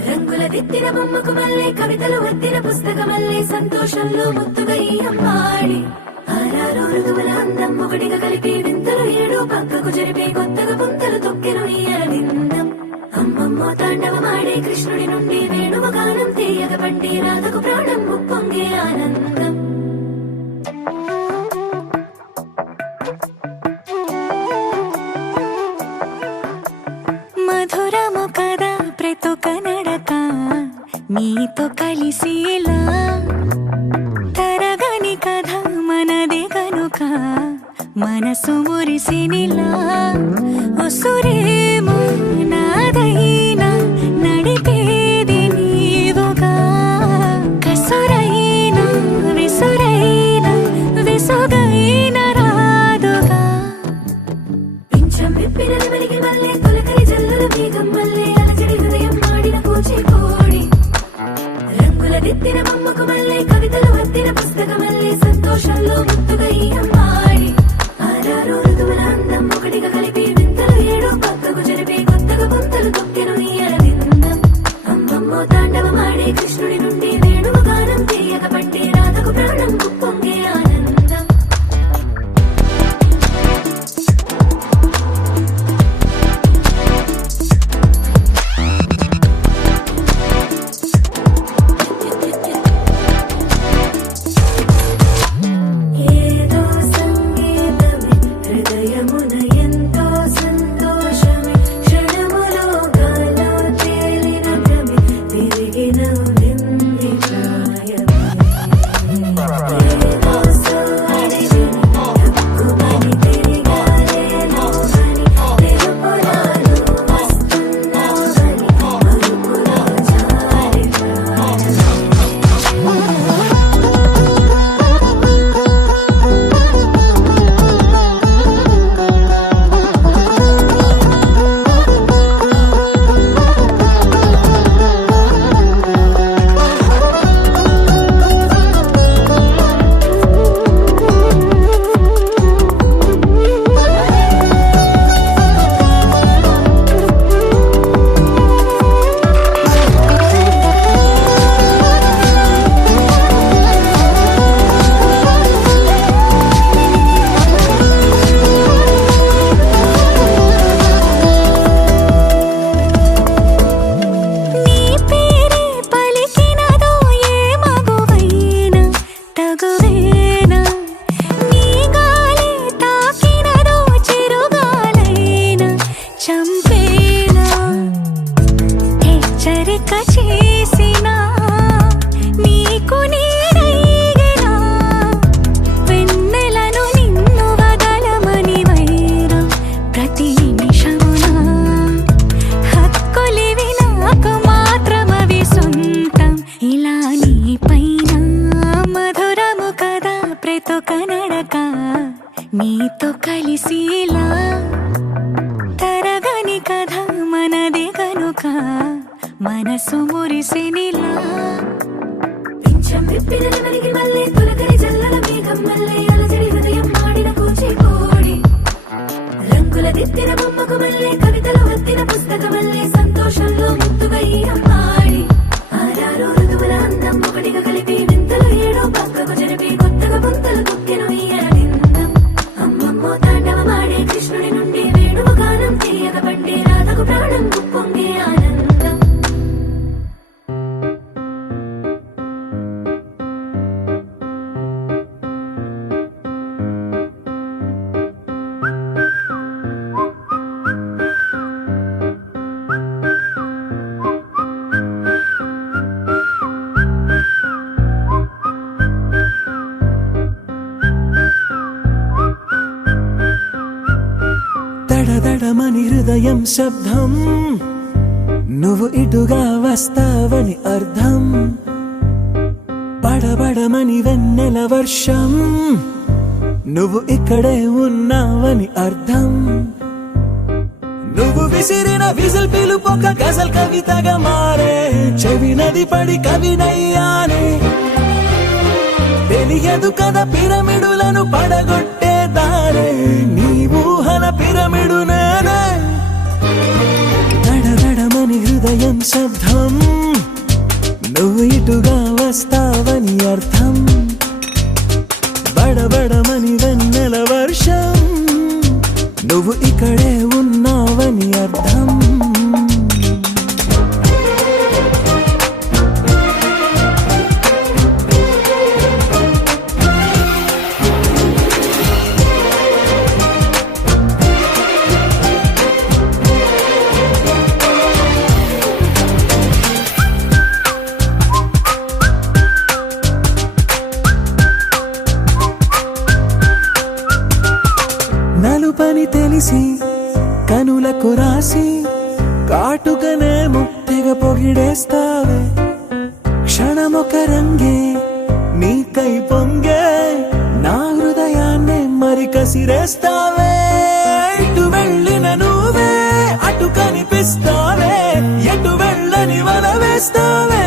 రంగుల దిద్దిన బొమ్మకు మళ్ళీ కవితలు వద్దిన పుస్తకమల్లే సంతోషంలో ముద్దుగా ఈ అమ్మాడి ఆరారు ఋతువుల అందం ఒకటిగా కలిపి వింతలు ఏడు పక్కకు జరిపే కొత్తగా పుంతలు తొక్కెను ఈ అరవిందం అమ్మమ్మో తాండవమాడే కృష్ణుడి నుండి వేణువ గానం తీయగ పండి రాధకు ప్రాణం ఉప్పొంగే ఆనందం మధురము కదా ప్రతొక నడక నీతో కలిసేలా తరగని కథ మనదే కనుక మనసు మురిసినిలా ఉసురేమో నాదైనా నడిపేది నీవుగా కసురైనా విసురైనా విసుగైన రాదుగా పింఛం విప్పిన నెమలికి మళ్ళీ తొలకరి జల్లుల మేఘం మళ్ళీ అలజడి హృదయం మాడిన కూచిపూడి రంగుల దిద్దిన బొమ్మకు మళ్ళీ కవితలు వద్దిన పుస్తకమల్లే సంతోషంలో ముద్దుగా ఈ అమ్మాడి ఆరారు ఋతువుల అందం ఒకటిగా కలిపి వింతలు ఏడు పక్కకు జరిపే కొత్తగా పుంతలు తొక్కెను ఈ అరవిందం అమ్మమ్మో తాండవమాడే కృష్ణుడి నుండి వేణువ గానం తీయగ పండి రాధకు ప్రాణం ఉప్పొంగే ఆనందం ఏదో సంగీతమే హృదయమున ఎంతో సంతోషమే క్షణములో గాలో తేలిన భ్రమే తిరిగిన నింది ప్రాయమే ఏదో సోయని తక్కువని తిరిగాలేను అని తెలుపురాను వస్తున్నావు అని మరుపులో జారి ప్రాయమే నీ పేరే పలికినదో ఏ మగువైనా తగువేనా నీ గాలి తాకినదో చిరుగాలైనా చంపేనా హెచ్చరిక చేసినా నీకు నీడైనా వెన్నెలను నిన్ను వదలమని వైరా ప్రతి నిమిషమునా హక్కులివి నాకు మాత్రమవి సొంతం ఇలా నీ పైన మధురము కదా ప్రతొక నడక నీతో కలిసేలా తరగని కథ మనదే కనుక మనసు మురిసినిలా పింఛం విప్పిన నెమలికి మళ్ళీ తొలకరి జల్లుల మేఘం మళ్ళీ అలజడి హృదయం మాడిన కూచిపూడి రంగుల దిద్దిన బొమ్మకు మళ్ళీ కవితలు వద్దిన పుస్తకమల్లే సంతోషంలో ముద్దుగా ఈ అమ్మాడి ఆరారు ఋతువుల అందం ఒకటిగా కలిపి వింతలు ఏడు పక్కకు జరిపి కొత్తగా పుంతలు తొక్కెను ఈ అరవిందం అమ్మమ్మో తాండవమాడే కృష్ణుడి నుండి వేణువ గానం తీయగ పండి రాధకు ప్రాణం ఉప్పొంగే ఆనందం దడదడమని హృదయం శబ్దం నువ్వు ఇటుగా వస్తావని అర్థం బడబడమని వెన్నెల వర్షం నువ్వు ఇక్కడే ఉన్నావని అర్థం నువ్వు విసిరిన విజిల్ పిలుపొక్క గజల్ కవితగా మారే చెవి నది పడి కవినయ్యానే తెలియదు కదా పిరమిడులను పడగొట్టే దారే నీ ఊహల పిరమిడు నేనే దడదడమని హృదయం హృదయం శబ్దం నువ్వు ఇటుగా వస్తావని అర్థం బడబడమని వెన్నెల వర్షం నువ్వు ఇక్కడే ఉన్నావని అర్థం నలుపని తెలిసి కనులకు రాసి కాటుకనే ముత్తెగ పొగిడేస్తావే క్షణమొక రంగే నీకై పొంగే నా హృదయాన్నే మరి కసిరేస్తావే ఇటు వెళ్ళిన నువ్వే అటు కనిపిస్తావే ఎటు వెళ్ళని వల వేస్తావే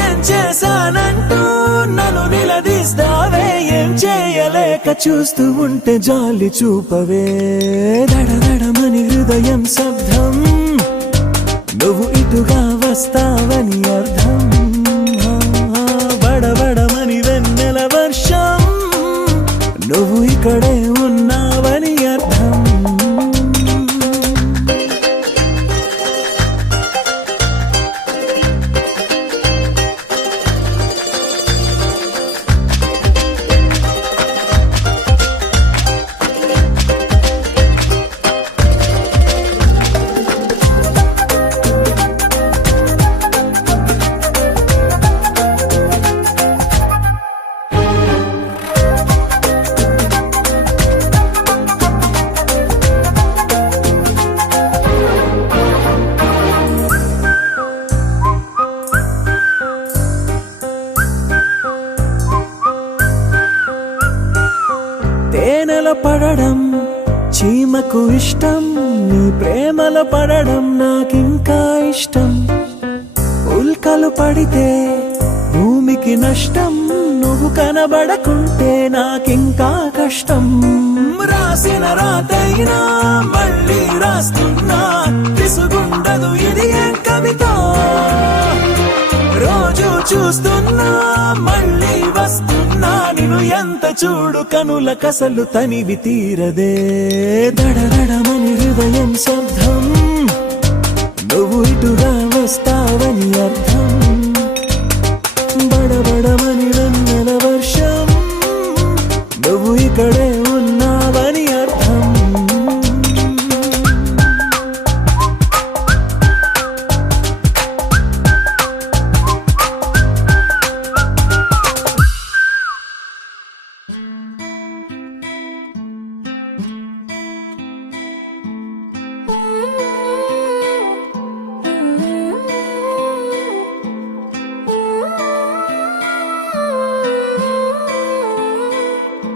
ఏం చేశానంటూ నన్ను నిలదీస్తావే ఏం చేయలేక చూస్తూ ఉంటే జాలి చూపవే దడదడమని హృదయం శబ్దం నువ్వు ఇటుగా వస్తావని అర్థం బడబడమని వెన్నెల వర్షం నువ్వు ఇక్కడే ఉన్నావని అర్థం తేనెల పడడం చీమకు ఇష్టం నీ ప్రేమల పడడం నాకింకా ఇష్టం ఉల్కలు పడితే భూమికి నష్టం నువ్వు కనబడకుంటే నాకింకా కష్టం రాసిన రాతైనా మళ్ళీ రాస్తున్నా విసుగుండదు ఇది ఏం కవిత రోజు చూస్తున్నా మళ్ళీ వస్తున్నా నిన్ను ఎంత చూడు కనుల కసలు తనివి తీరదే దడదడమని హృదయం శబ్దం నువ్వు ఇటుగా వస్తావని అర్థం బడబడమని వెన్నెల వర్షం నువ్వు ఇక్కడే ఉన్నావని అర్థం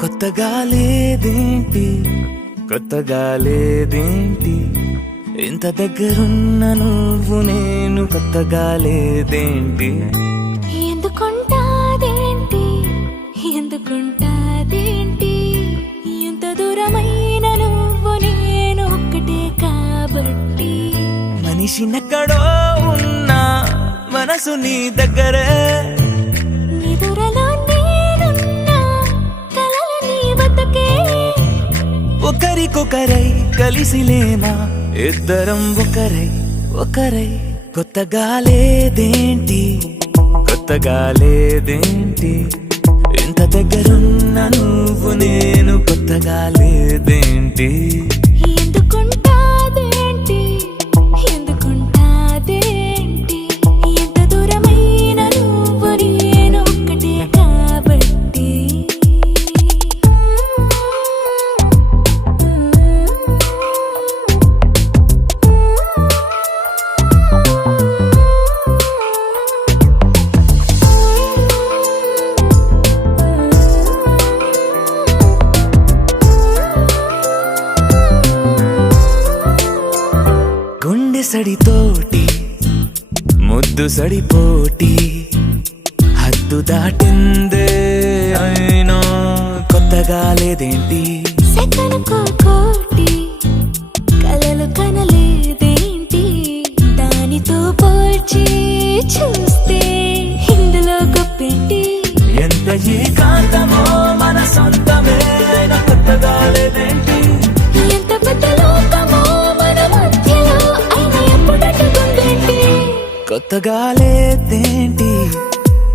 కొత్తగా లేదేంటి కొత్తగా లేదేంటి ఇంత దగ్గరున్న నువ్వు నేను కొత్తగా లేదేంటి ఎందుకుంటాదేంటి ఎందుకుంటాదేంటి ఎంత దూరమైన నువ్వు నేను ఒక్కటే కాబట్టి మనిషినెక్కడో ఉన్నా మనసు నీ దగ్గరే నిదురలో నేనున్నా కలల నీ వద్దకే ఒకరికొకరై కలిసిలేమా ఇద్దరం ఒకరై ఒకరై కొత్తగా లేదేంటి కొత్తగా లేదేంటి ఇంత దగ్గరున్న నువ్వు నేను కొత్తగా లేదేంటి ఎందుకుంటాదేంటి ఎందుకుంటాదేంటి ఎంత దూరమైన నువ్వు నేను ఒక్కటే కాబట్టి గుండె సడితోటి ముద్దు సడిపోటి హద్దు దాటిందే అయినా కొత్తగా లేదేంటి సెకనుకో కోటి కలలు కనలేదేంటి చూస్తే ఇందులో గొప్పేంటి? ఎంత ఏకాంతమో మన సొంతమే అయినా కొత్తగా లేదేంటి? ఎంత పెద్ద లోకమో మన మధ్యలో అయినా ఎప్పుడట్టుకుందేంటి? కొత్తగా లేదేంటి,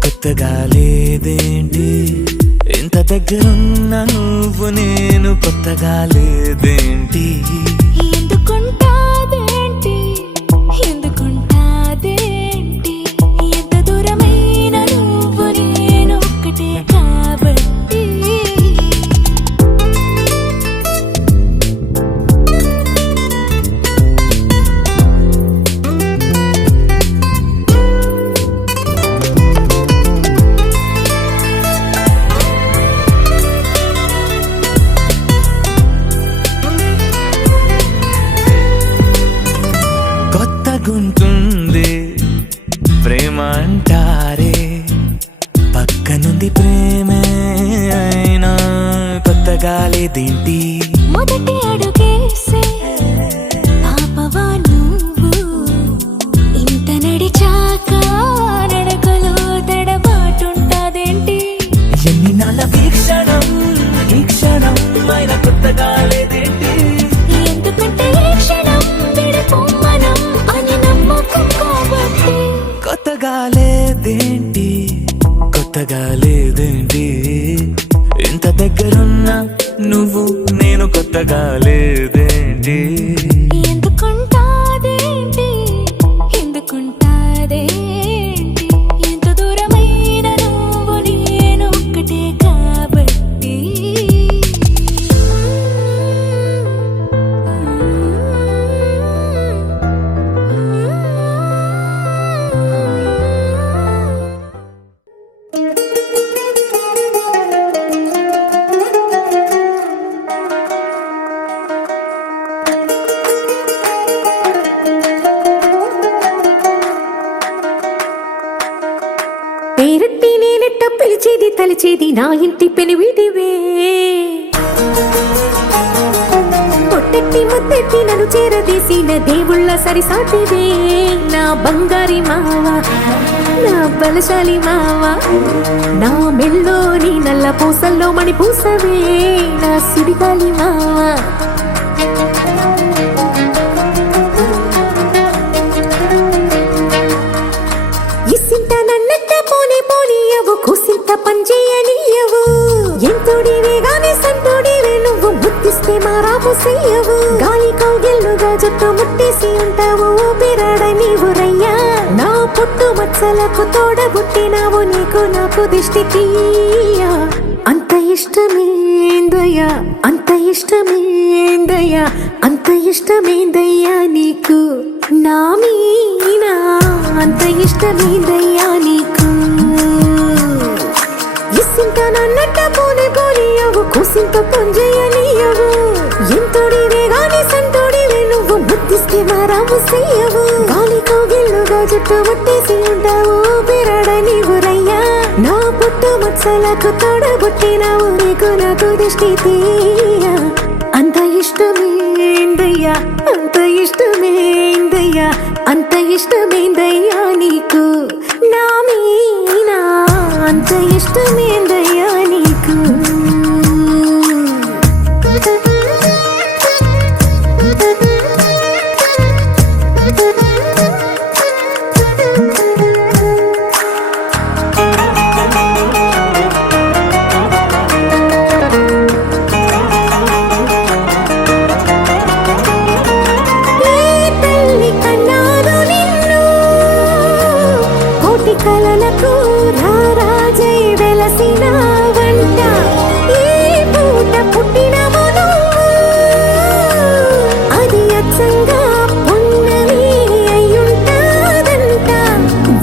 కొత్తగా లేదేంటి? ఇంత దగ్గరున్న నువ్వు నేను కొత్తగా లేదేంటి? ఎందుకుంటాదేంటి, ఎందుకుంటాదేంటి? ఎంత దూరమైన నువ్వు నేను ఒక్కటే కాబట్టి. కొత్తగుంటుంది ప్రేమ అంటారే, పక్కనుంది ప్రేమే అయినా కొత్తగా లేదేంటి? మొదటి అడుగేసే పాపవా నువ్వు, ఇంత నడిచాక నడకలో తడబాటుంటాదేంటి? ఎన్ని నాళ్ళ వీక్షణం ఈ క్షణం అయినా కొత్తగా లేదేంటి? ఎందుకంటే ఈ క్షణం విడిపోమనం అని నమ్మకం కాబట్టి. కొత్తగా లేదేంటి, కొత్తగా లేదేంటి? ఇంత దగ్గరున్న నువ్వు నేను కొత్తగా లేదేంటి? ఎందుకుంటాదేంటి, ఎందుకుంటాదేంటి? ఎంత దూరమైన నువ్వు నేను ఒక్కటే కాబట్టి. పేరట్టి నేనెట్ట పిలిచేది తలిచేది నా ఇంటి పెనివిటివే, పొట్టెట్టి ముద్దెట్టి నన్ను చేరదీసిన దేవుళ్ళ సరిసాటివే. నా బంగారి మావా, నా బలశాలి మావా, నా మెల్లోని నల్ల పూసల్లో మణి పూసవే, నా సుడిగాలి మావా. ఇసింత నన్నట్ట పోనీ పోనీయవు, కుసింత పంచేయనీయవు. ఎంతోడివే గాని సంతోడివే నువ్వు, ముద్దిస్తే మారాపు చెయ్యవు. గాలి కౌగిల్లుగా జుట్టు ముట్టేసి ఉంటావు, ఊపిరాడ నీవు రయ్యా. నా పుట్టు మచ్చలకు తోడబుట్టినావు, నీకు నాకు దిష్టి తీయా. అంత ఇష్టమేందయ్యా, అంత ఇష్టమేందయ్యా, అంత ఇష్టమేందయ్యా నీకు నా మీనా, అంత ఇష్టమేందయ్యా నీకు. ఇసింత నన్నట్ట పోనీ పోనీయవు, కుసింత పంజేయనీయవు. ఎంతోడివే గాని సంతోడివే నువ్వు, ముద్దిస్తే మారాము చెయ్యవు. గాలి కౌగిల్లుగా జుట్టు ముట్టేసి ఉంటావు, ఊపిరాడ నీవు రయ్యా. నా పుట్టు మచ్చలకు తోడబుట్టినావు, నీకు నాకు దిష్టి తీయా. అంత ఇష్టమేందయ్యా, అంత ఇష్టమేందయ్యా, అంత ఇష్టమేందయ్యా నీకు నా మీనా, అంత ఇష్టమేందయ్యా నీకు. కలలకు రారాజై వెలసిన వంట, ఈ పూట పుట్టినవు నువ్వు, అది అచ్చంగా పున్నమి అయ్యుంటాదంట.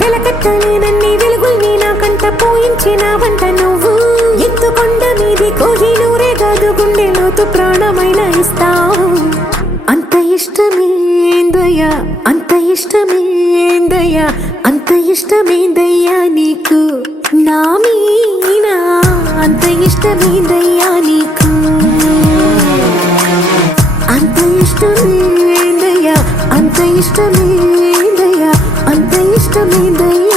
వెలకట్టని నన్ని వెలుగుల్ని నా కంట పోయించిన వంట నువ్వు. ఎత్తుకొండ మీది కోహినూరే కాదు, గుండె లోతు ప్రాణమైన ఇస్తావు. అంత ఇష్టమేందయ్యా, అంత ఇష్టమేందయ్యా, అంత ఇష్టమేందయ్యా నీకు నా మీనా, అంత ఇష్టమేందయ్యా నీకు. అంత ఇష్టమేందయ్యా, అంత ఇష్టమేందయ్యా, అంత ఇష్టమేందయ్యా.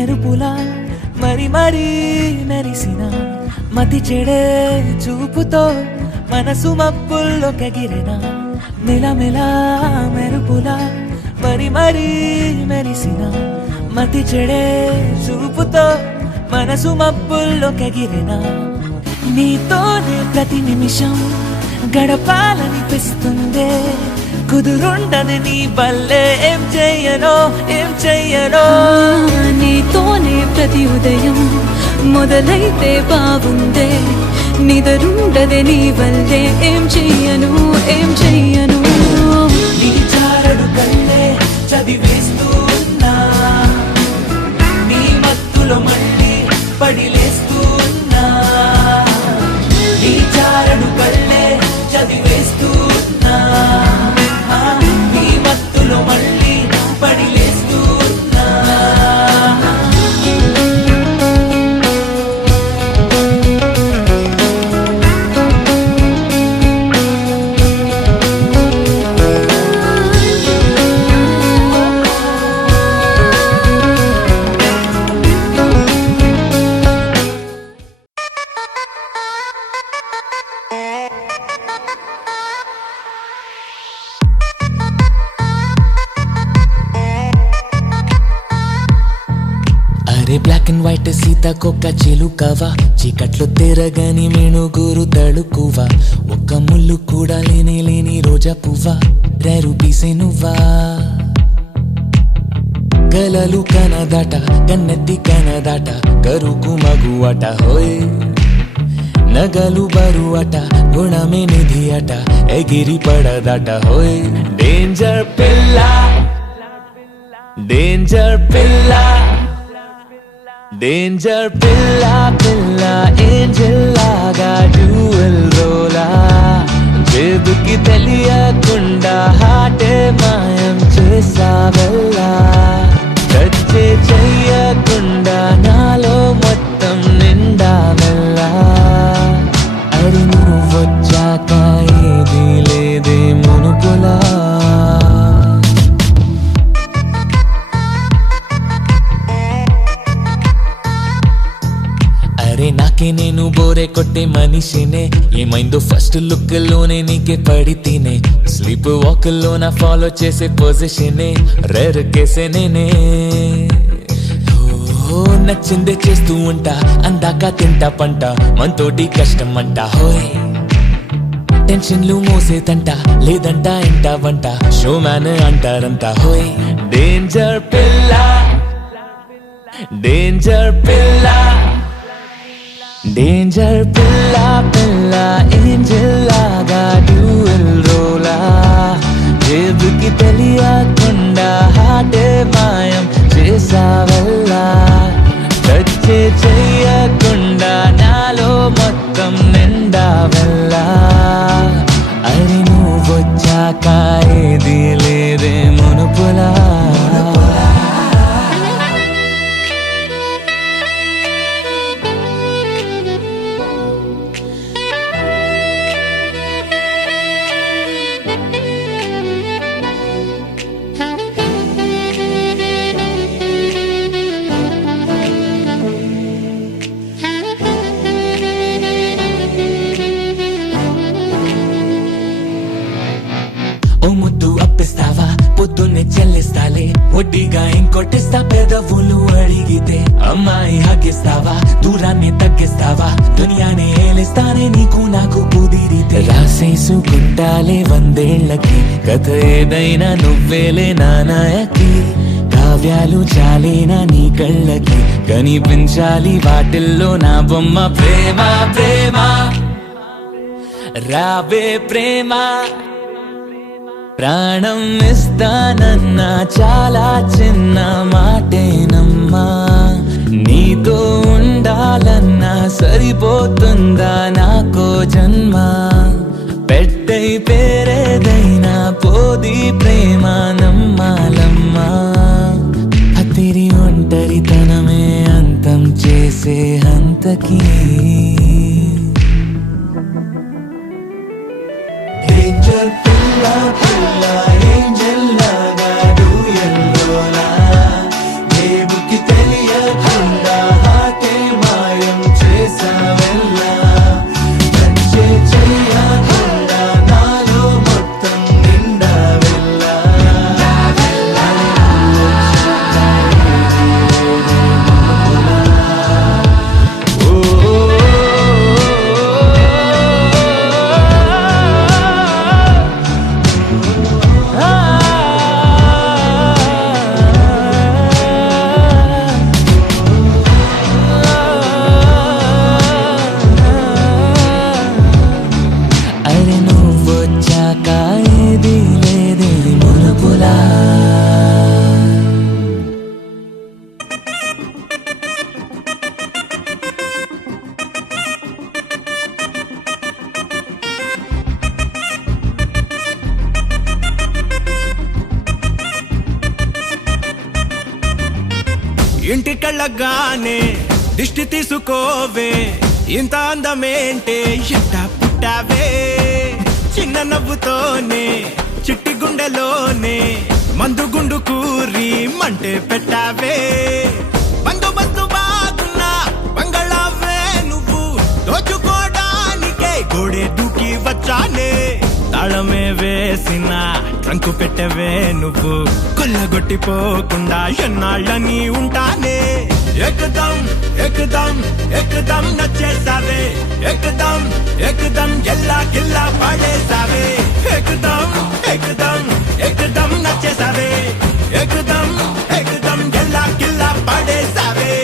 మెరుపులా మరి మరి మెరిసిన మతి చెడే చూపుతో మనసు మబ్బుల్లో కగిరిన మెలమెలా మెరుపులా మరి మరి మెరిసిన మతి చెడే చూపుతో మనసు మబ్బుల్లో కగిరిన నీతోనే ప్రతి నిమిషం గడపాలనిపిస్తుందే కుదురుండని నీ వల్లే ఏం చెయ్యనో నీతోనే ప్రతి ఉదయం మొదలైతే బాగుందే నిదరుండదే నీ వల్లే ఏం చెయ్యను నీ చారడు కళ్ళే చదివేస్తూ ఉన్నా నీ మత్తులో మళ్ళీ పడిలేస్తూ ఉన్నా నీ చారడు కళ్ళే చదివేస్తూ ఉన్నా నీ మత్తులో మళ్ళీ పడిలేస్తూ ఉన్నా అరే బ్లాక్ అండ్ వైట్ సీతాకొక్క చిలుకవా చీకట్లో తెరగని మెణుగురు తడుకువా ఒక్క ముళ్ళు కూడా లేని రోజా పువ్వా రేరు పీసే నువ్వా కలలు కనదాట కన్నెత్తి కనదాట కరుకు మగువట హోయ్ నగలు బరువట గుణమే నిధి అట ఎగిరి పడదట హోయ్ డేంజర్ పిల్ల డేంజర్ పిల్ల ఏంజెల్ లాగా డ్యూయల్ రోలా జేబుకి తెలియకుండా హాటే మాయం చేసావల్లా టచ్చే చెయ్యకుండా నాలో మొత్తం నిండా వెళ్ళా అరి నువ్వొచ్చాక ఏది లేదే మునుపులా నాకే నేను బోరే కొట్టే మనిషినే ఏమైందో ఫస్ట్ లుక్ లోనే నీకే పడితేనే స్లీప్ వాక్ లోన ఫాలో చేసే పొజిషనే రేర్ కేసే నేనే నచ్చిందే చేస్తూ ఉంటా అందాక తింటా పంట మనతోటి కష్టం అంట హోయ్ టెన్షన్లు మోసేదంట లేదంట ఇంట వంట షో మ్యాన్ అంటారంట హోయ్ డేంజర్ పిల్ల ఏంజెల్ లాగా డ్యూయల్ రోలా జేబుకి తెలియకుండా హాటే మాయం చేసావల్లా టచ్చే చెయ్యకుండా నాలో మొత్తం నిండా వెళ్ళా అరి నువ్వొచ్చాక ఏది లేదే మునుపులా పొద్దున్నే చెల్లిస్తాలే వడ్డీగా ఇంకొట్టిస్తా పెదవులు అడిగితే అమ్మాయి హగిస్తావా దూరాన్ని తగ్గిస్తావా దునియానే ఏలిస్తానే నీకు నాకు కుదిరితే రాసేసుకుంటాలే 100 ఏళ్లకి కథ ఏదైనా నువ్వేలే నానాయకి కావ్యాలు చాలేనా నీ కళ్ళకి కనిపించాలి వాటిల్లో నా బొమ్మ ప్రేమ రావే ప్రేమ ప్రాణం ఇస్తానన్నా చాలా చిన్న మాటేనమ్మా నీతో ఉండాలన్నా సరిపోతుందా నాకో జన్మ పెట్టై పేరేదైనా పోది ప్రేమ నమ్మాలమ్మా అతిరి ఒంటరితనమే అంతం చేసే హంతకి డేంజర్ పిల్ల ఏంజెల్ లాగా డ్యూయల్ రోలా జేబుకి తెలియకుండా ఇంటికెళ్ళగానే దిష్టి తీసుకోవే ఇంత అందమేంటే ఎట్ట పుట్టావే చిన్న నవ్వుతోనే చిట్టి గుండెలోనే మందు గుండు కూరి మంటే పెట్టావే బందోబస్తు బాగున్నా బంగళావే నువ్వు దోచుకోడానికే గోడే దూకి వచ్చానే తాళమే వేసిన ట్రంకు పెట్టవే నువ్వు కొల్లగొట్టిపోకుండా ఎన్నాళ్ళని ఉంటానే ఎక్దం ఎక్దం ఎక్దం నచ్చేసావే ఎక్దం ఎక్దం ఎల్లా కిల్లా పడేసావే ఎక్దం ఎక్దం ఎక్దం నచ్చేసావే ఎక్దం ఎక్దం ఎల్లా కిల్లా పడేసావే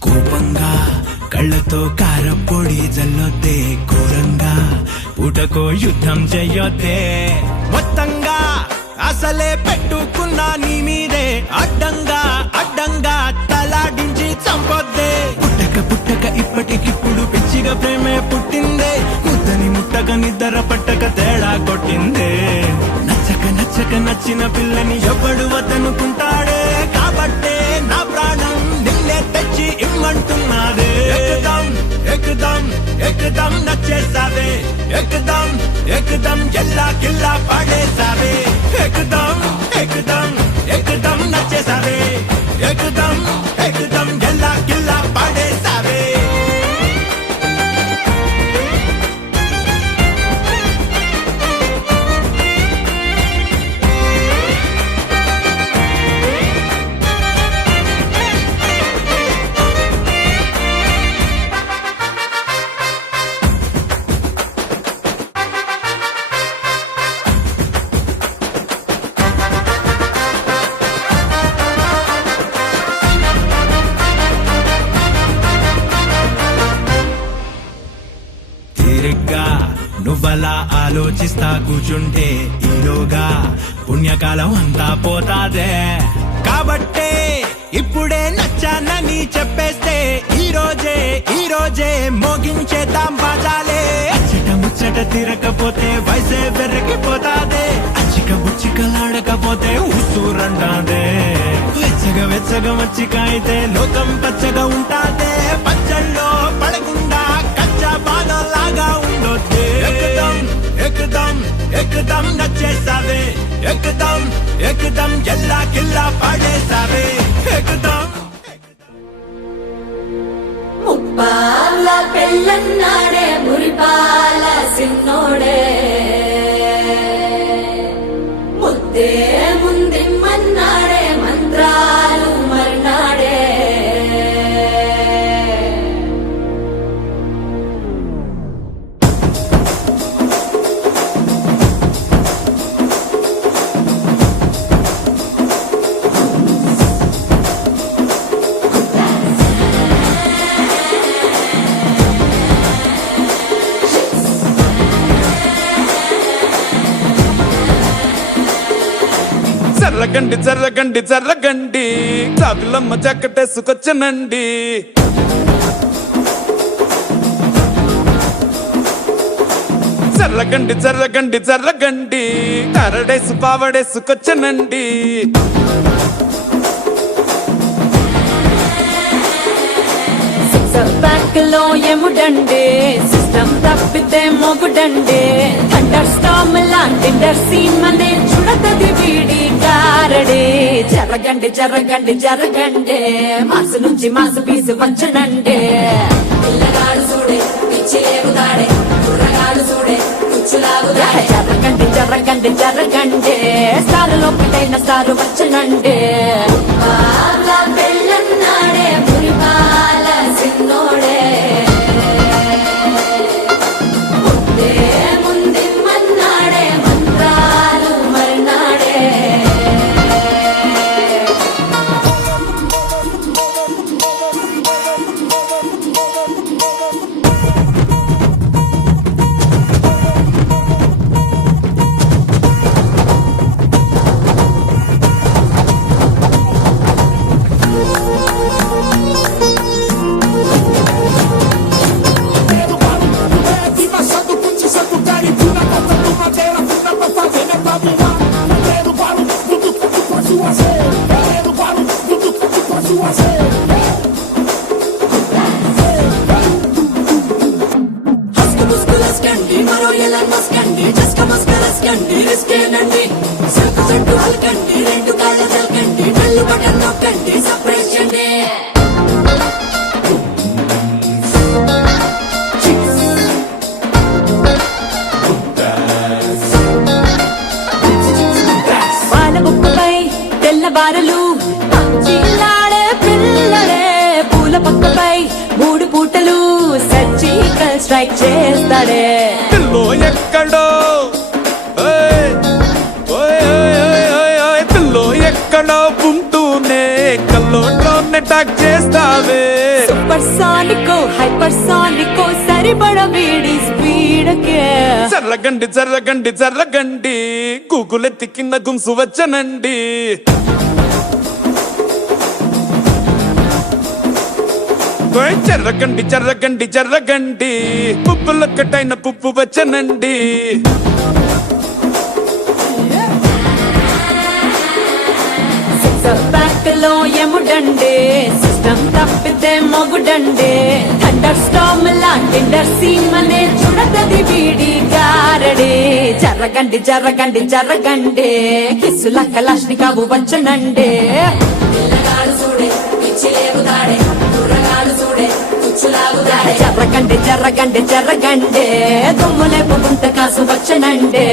కోపంగా కళ్ళతో కారపొడి జల్లొద్దే ఘోరంగా పూటకో యుద్ధం చెయ్యొద్దే మొత్తంగా అసలే పెట్టుకున్నా నీ మీదే అడ్డంగా అడ్డంగా తలాడించి చంపొద్దే పుట్టక పుట్టక ఇప్పటికిప్పుడు పిచ్చిగా ప్రేమే పుట్టిందే ముద్దని ముట్టక నిద్ర పట్టక తేడా కొట్టిందే నచ్చక నచ్చక నచ్చిన పిల్లని ఎవడు వద్దనుకుంటాడే కాబట్టే నా ప్రాణం నిన్నే తెచ్చి ఇమ్మంటున్నాదే ఎక్దం ఎక్దం ఎక్దం నచ్చేసావే ఎక్దం ఎక్దం ఎల్లా కిల్లా పడేసావే ఎక్దం ఎక్దం ఎక్దం నచ్చేసావే ఎక్దం ఎక్దం ఎల్లా కిల్లా పడేసావే తీరిగ్గా నువ్వలా ఆలోచిస్తా కూర్చుంటే ఈలోగా పుణ్యకాలం అంతా పోతాదే కాబట్టే ఇప్పుడే నచ్చానని చెప్పేస్తే ఈ రోజే మోగించేద్దాం బాజాలే అచ్చట ముచ్చట తీరకపోతే వయసే వెర్రకిపోతాదే అచ్చిక బుచ్చికలాడకపోతే ఉసూరంటాదే వెచ్చగా వెచ్చగా మచ్చిక అయితే లోకం పచ్చగా ఉంటాదే పచ్చళ్ళలో పడకుండా కచ్చా బాణలాగా ఉండొద్దే ఎక్దం ఎక్దం ఎక్దం నచ్చేసావే ఎక్దం ఎక్దం ఎల్లా కిల్లా పడేసావే ఎక్దం ముప్పాల పెళ్ళన్నాడే మురిపాల సిన్నోడే ముద్దే ముందిమ్మన్నాడే మంత్రాలు మర్నాడే జర్రగండి జర్రగండి జర్రగండి చాకులమ్మ చక్కటేసుకొచ్చనండి జర్రగండి జర్రగండి జర్రగండి కరడేసు పావడేసుకొచ్చనండి బ్యాక్ లో ఎముడండే సిస్టమ్ తప్పితే మొగుడండే థండర్ స్టామ్ లాంటి సీన్ మనే చుడతది వీడి గారడే జరగండి జరగండి జరగండి మాసు నుంచి మాసు పీసు వంచనండే పిల్లగాడు చూడే పిచ్చి ఎగుతాడే కుర్రగాడు చూడే కుచ్చులాగుతాడే జరగండి జరగండి జరగండి స్టార్ ఒకటైన స్టార్ వచ్చనండే ముప్పాల పెళ్ళన్నాడే మురిపాల సిన్నోడే ముద్దే ముందిమ్మన్నాడే మంత్రాలు మర్నాడే ముస్కులస్కండి మరో ఎలన్ మస్కండి జస్ట్ మస్కలస్కండి రిస్కేనండి సర్కు సర్కు హల్కండి రెండు కాళ్ళ జల్కండి నల్లు బటన్ నొక్కండి సర్ప్రైజ్ చేయండి పాల బుక్కపై తెల్లబారలు పచ్చిలాడే పిల్లలే పూల పక్కపై 3 పూటలు సర్జికల్ స్ట్రైక్ చేస్తాడే పిల్లో ఎక్కడో ఓయ్, ఓయ్, ఓయ్, ఓయ్, ఓయ్, ఓయ్, పిల్లో ఎక్కడో ఉంటూనే కల్లోట్లోనే టాక్ చేస్తావే సూపర్ సానికో హైపర్ సానికో సరిపడ వీడి స్పీడ్కే జర్రగండి జర్రగండి జర్రగండి గూగులెత్తి కింద గుంసు వచ్చనండి ఓయ్ జర్రగండి జర్రగండి జర్రగండి పుప్పులొక్కటైన పుప్పు వచ్చనండి బ్యాక్ లో ఎముడండి సిస్టమ్ తప్పితే మొగుడండి థండర్ స్టార్మ్ లాంటి సీమనే చూడతది వీడి గారడి జర్రగండి జర్రగండి జర్రగండి కిస్సుల కలాష్ని కావు వచ్చనండి పిల్లగాడు చూడే పిచ్చి లేగుతాడే కుర్రగాడు చూడే కుచ్చులాగుతాడే జర్రగండి జర్రగండి జర్రగండి దుమ్ములేపు గుంట కాసు వచ్చనండి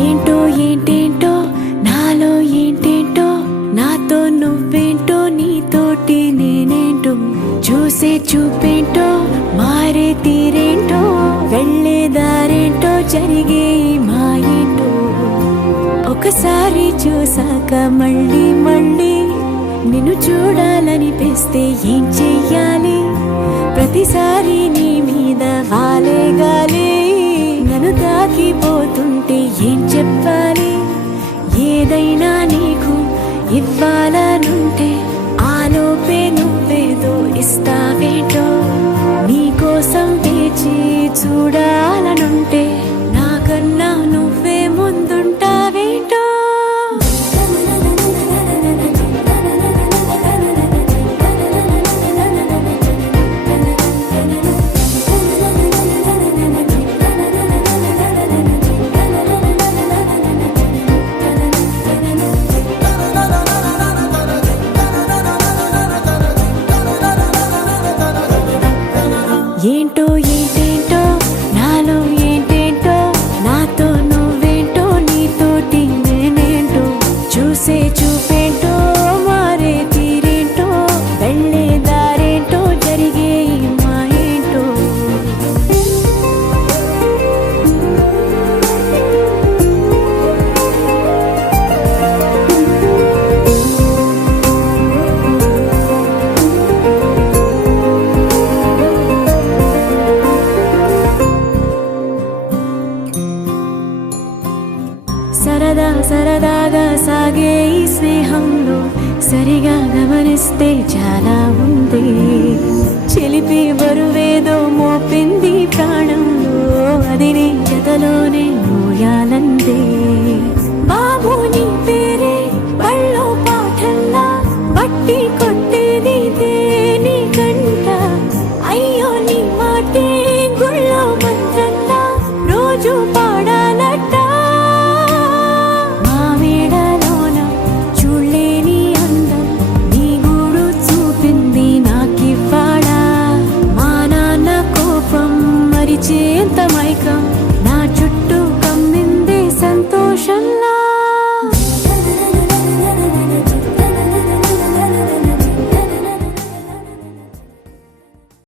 ఏంటో ఏంటేంటో నాలో ఏంటేంటో నాతో నువ్వేంటో నీతోటి నేనేంటో చూసే చూపేంటో మారే తీరేంటో వెళ్ళే దారేంటో జరిగే మాయేంటో ఒకసారి చూసాక మళ్ళీ మళ్ళీ నిన్ను చూడాలనిపిస్తే ఏం చెయ్యాలి ప్రతిసారి నీ మీద వాలే గాలి నన్ను తాకిపోతుంటే ఏం చెప్పాలి ఏదైనా నీకు ఇవ్వాలనుంటే ఆలోపే నువ్వేదో ఇస్తావేంటో నీకోసం వేచి చూడాలనుంటే నాకన్నా నువ్వే ముందుంటావేంటో ఏంటో ఏంటేంటో నాలో ఏంటేంటో నాతో నువ్వేంటో నీతోటి నేనేంటో చూసే చూపేంటో మారే తీరేంటో వెళ్ళే దారేంటో జరిగే మాయేంటో సరదా సరదాగా సాగే ఈ స్నేహంలో సరిగా గమనిస్తే చాలా ఉంది చిలిపి బరువేదో మోపింది ప్రాణంలో అది నీ జతలోనే మోయాలందే బాబు నీ పేరే బళ్ళో పాఠంలా బట్టి కొట్టేది నీ కంట అయ్యో నీ మాటే గుళ్ళో మంత్రంలా రోజు పాడాలట మరిచేంత మైకం నా చుట్టూ కమ్మిందే సంతోషంలా